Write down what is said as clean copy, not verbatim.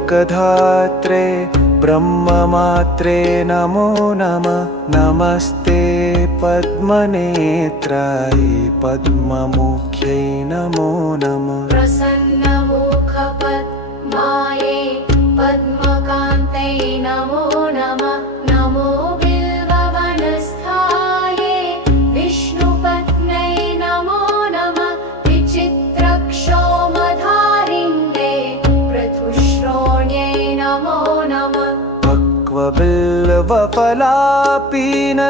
लोकधात्रे ब्रह्ममात्रे नमो नमः। नमस्ते पद्मनेत्राय पद्ममुख्यै नमो नमः। प्रसन्नमुखपद्माये पद्मकान्त्यै नमो नमः। नमो बिल्ववनस्थाये विष्णुपत्न्यै नमो नमः। विचित्रक्षौमधारिण्ये पृथुश्रोण्यै नमो नमः। पक्वबिल्वफलापीन